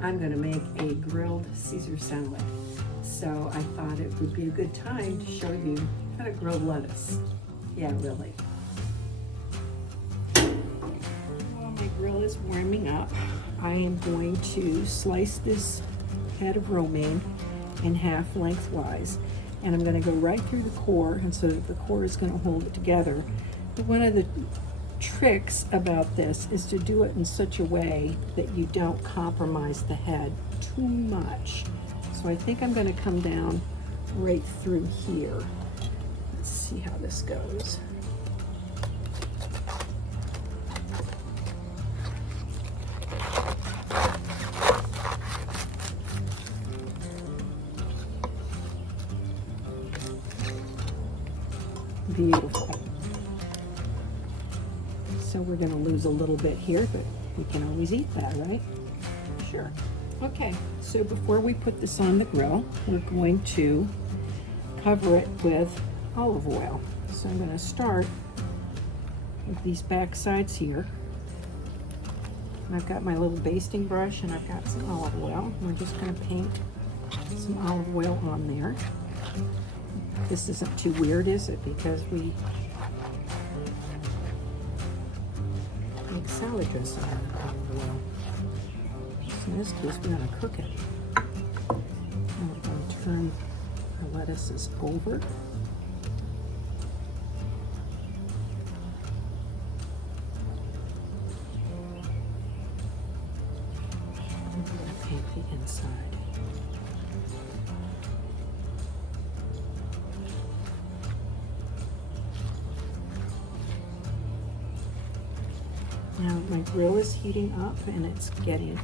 I'm gonna make a grilled Caesar salad. So I thought it would be a good time to show you how to grill lettuce. Yeah, really. While my grill is warming up, I am going to slice this head of romaine in half lengthwise. And I'm gonna go right through the core, and so the core is gonna hold it together. But one of the tricks about this is to do it in such a way that you don't compromise the head too much. So I think I'm gonna come down right through here. Let's see how this goes. Beautiful. So we're going to lose a little bit here, but we can always eat that, right? Sure. Okay, so before we put this on the grill, we're going to cover it with olive oil. So I'm going to start with these back sides here. And I've got my little basting brush and I've got some olive oil. We're just going to paint some olive oil on there. This isn't too weird, is it? Because we make salad dressing out of olive oil. So in this case, we're going to cook it. And we're going to turn our lettuces over. And we're going to paint the inside. Now my grill is heating up and it's getting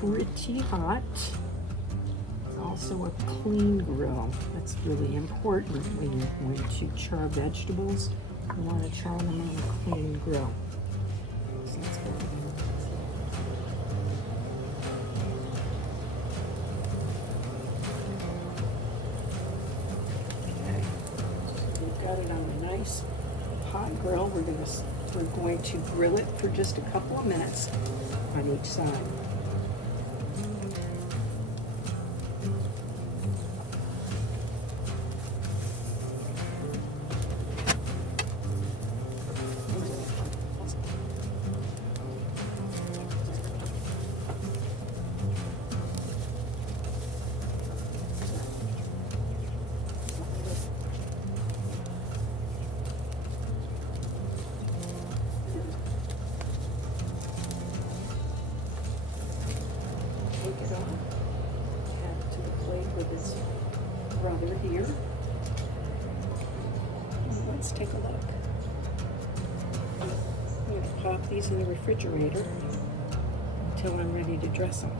pretty hot. It's also a clean grill. That's really important when you're going to char vegetables. You want to char them on a clean grill. So let's go ahead. Okay, so we've got it on a nice hot grill. We're going to grill it for just a couple of minutes on each side. Take it off, add it to the plate with its brother here. And let's take a look. I'm going to pop these in the refrigerator until I'm ready to dress them.